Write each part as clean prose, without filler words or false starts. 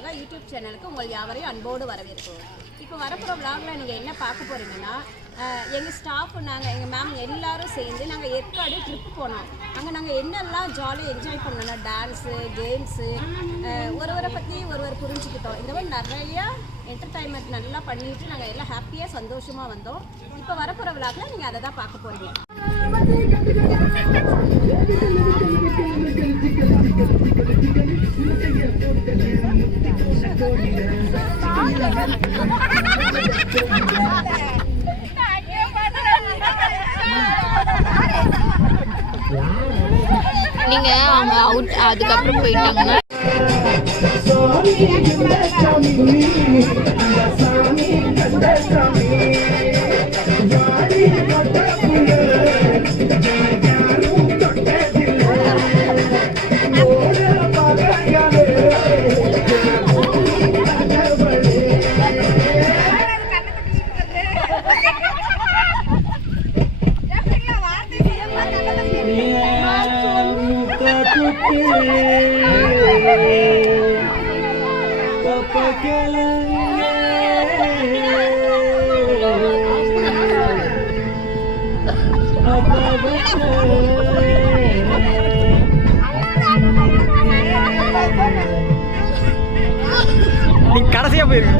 அழகா யூடியூப் சேனலுக்கு உங்கள் யாவரையும் அன்போடு வரவேற்கிறோம். இப்போ வரப்போகிற விளாகில் நீங்கள் என்ன பார்க்க போகிறீங்கன்னா, எங்கள் ஸ்டாஃப் எங்கள் மேம் எல்லாரும் சேர்ந்து நாங்கள் ஏற்காடு ட்ரிப்பு போனோம். அங்கே நாங்கள் என்னெல்லாம் ஜாலியாக என்ஜாய் பண்ணோம்னா டான்ஸு, கேம்ஸு, ஒருவரை பற்றி ஒருவர் புரிஞ்சுக்கிட்டோம். இந்த மாதிரி நிறையா என்டர்டைன்மெண்ட் நல்லா பண்ணிட்டு நாங்கள் எல்லாம் ஹாப்பியாக சந்தோஷமாக வந்தோம். இப்போ வரப்போகிற விளாகில் நீங்கள் அதை தான் பார்க்க போகிறீங்க. நீங்க அவங்க அவுட் அதுக்கப்புறம் போயிட்டாங்கன்னா நீ கடைசியா போயிருக்க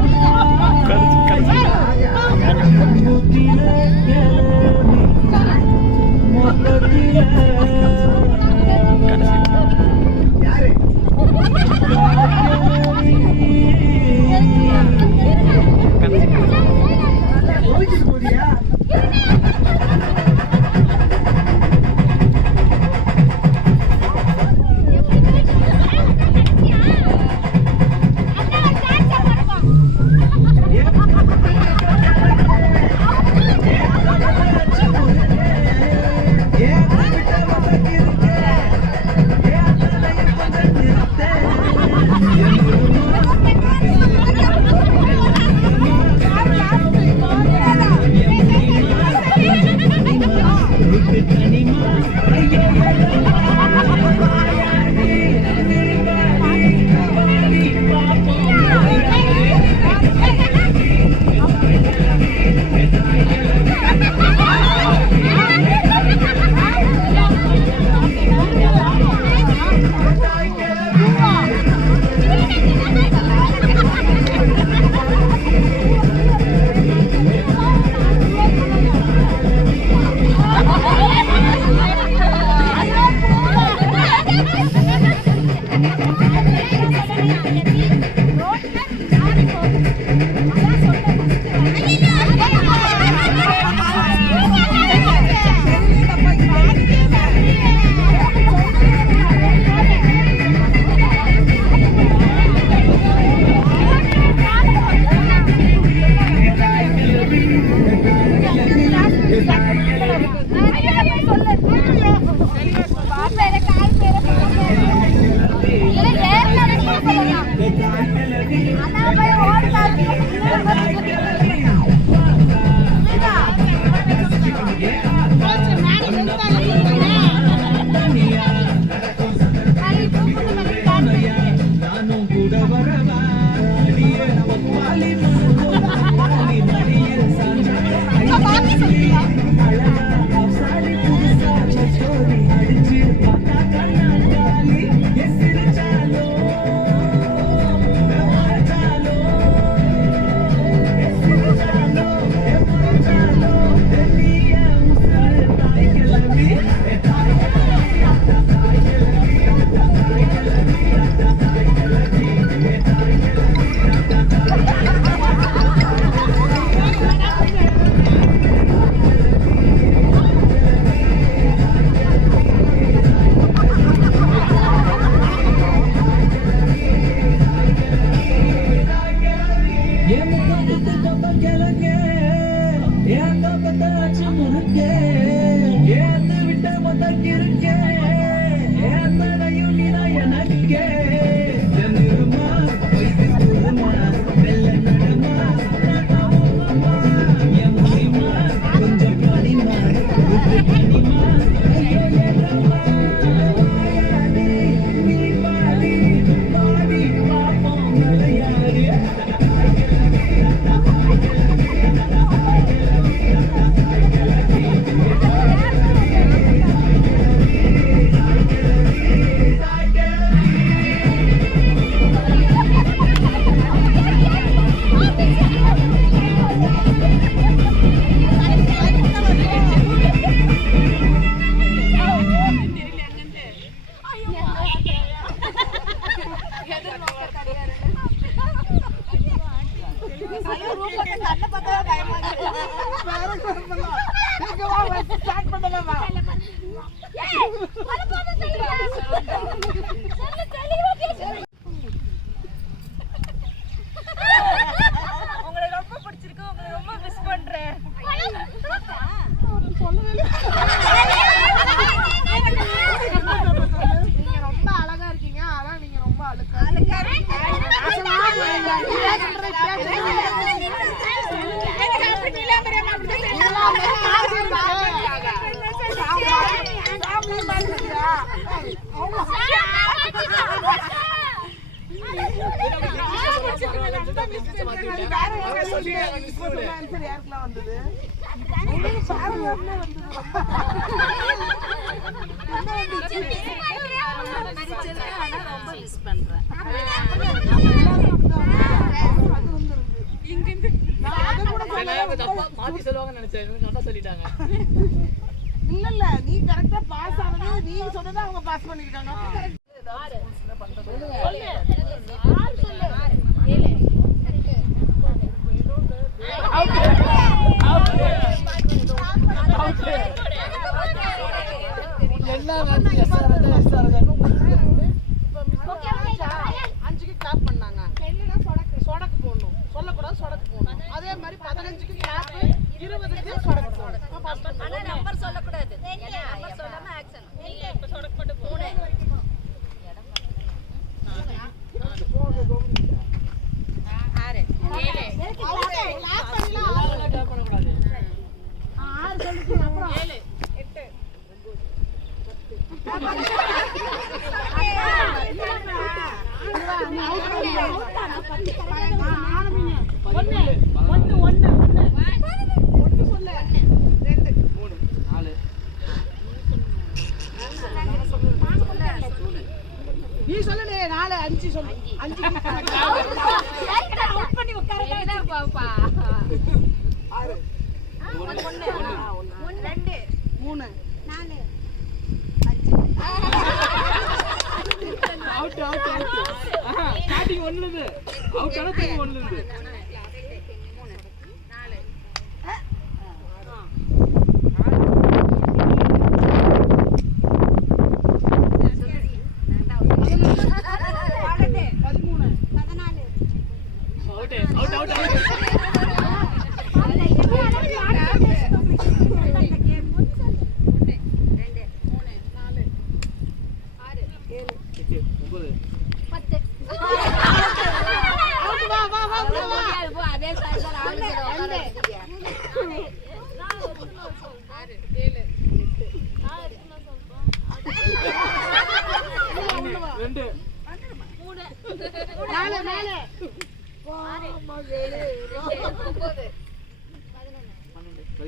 உங்களை ரொம்ப பிடிச்சிருக்கு, உங்களை ரொம்ப மிஸ் பண்றேன். நீங்க ரொம்ப அழகா இருக்கீங்க, ஆனா நீங்க ரொம்ப அழுக்கா யாருக்கெல்லாம் வந்தது? இல்ல நீ கரெக்டா பாஸ் ஆனது, நீ சொன்னதை அவங்க பாஸ் பண்ணிருக்காங்க. கிளாப் பண்ணாங்க. சொடக்கு போடணும், சொல்லக்கூடாது, சொடக்கு போடணும். அதே மாதிரி 15க்கு கிளாப், 20க்கு சொடக்கு போடணும். ஆனா நம்பர் சொல்லக்கூடாது. நம்பர் சொல்லாம ஆக்சன். நீங்க இப்ப சொடக்கு போட்டு 3 6 7 கிளாப் பண்ணலாம். 6 சொல்லிட்டீங்க, அப்புறம் 7 8 நீ சொல்லு, 4 5 சொல்லு. 5 அவுட் பண்ணி உட்காருங்க பாப்பா. 6 1 2 3 4 அவுட் அவுட் அவுட். ஸ்டார்டிங் 1ல இருந்து அவுட் ஆன திரும்ப 1ல இருந்து. 8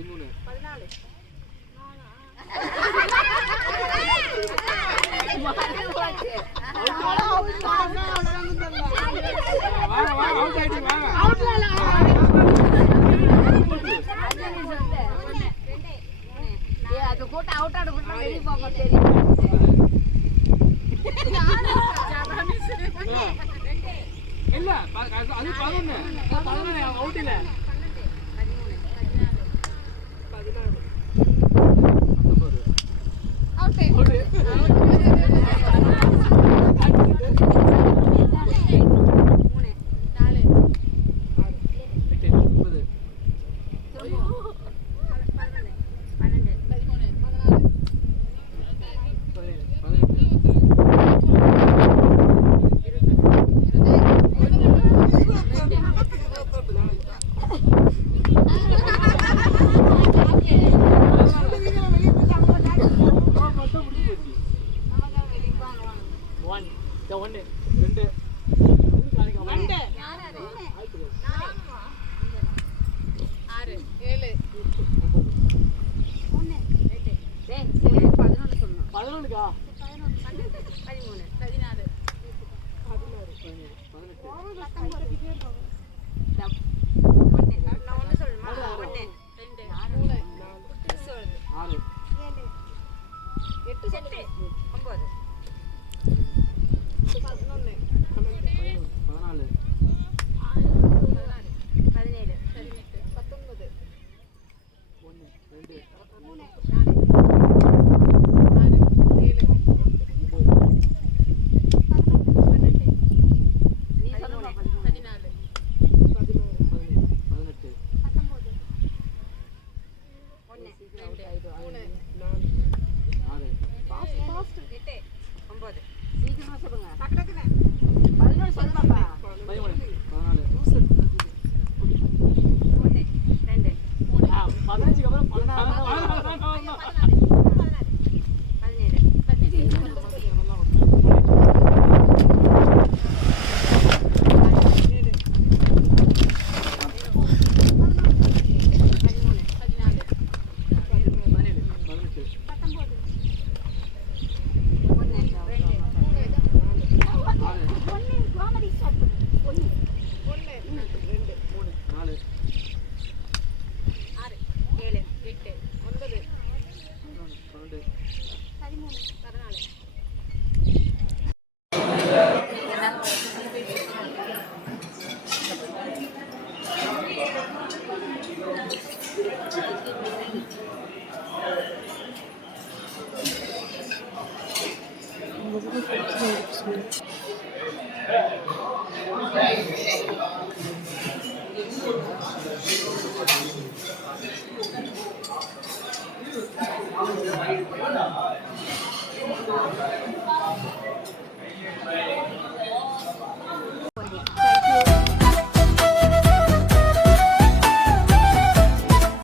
9 10 11